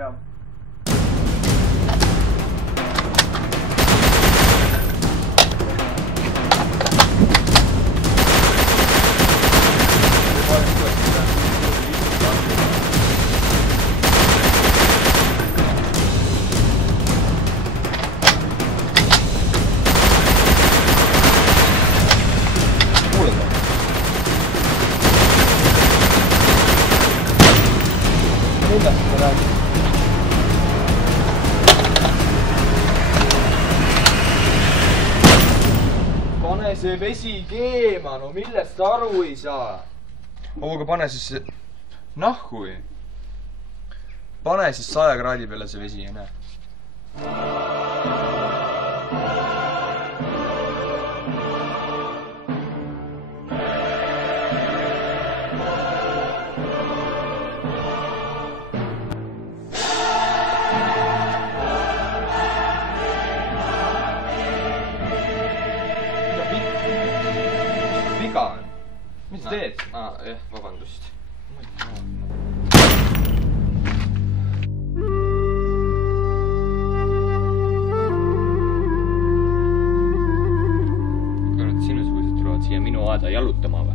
Jaa. Millest ma räägin? Pane see vesi keema, no millest sa aru ei saa? Aga pane siis... Nahhui? Pane siis 100 kraadi peale see vesi ja näe. Viga on? Mis sa teed? Jah, vabandust. Kurat, sinusugused tulevad siia minu aeda jalutama või?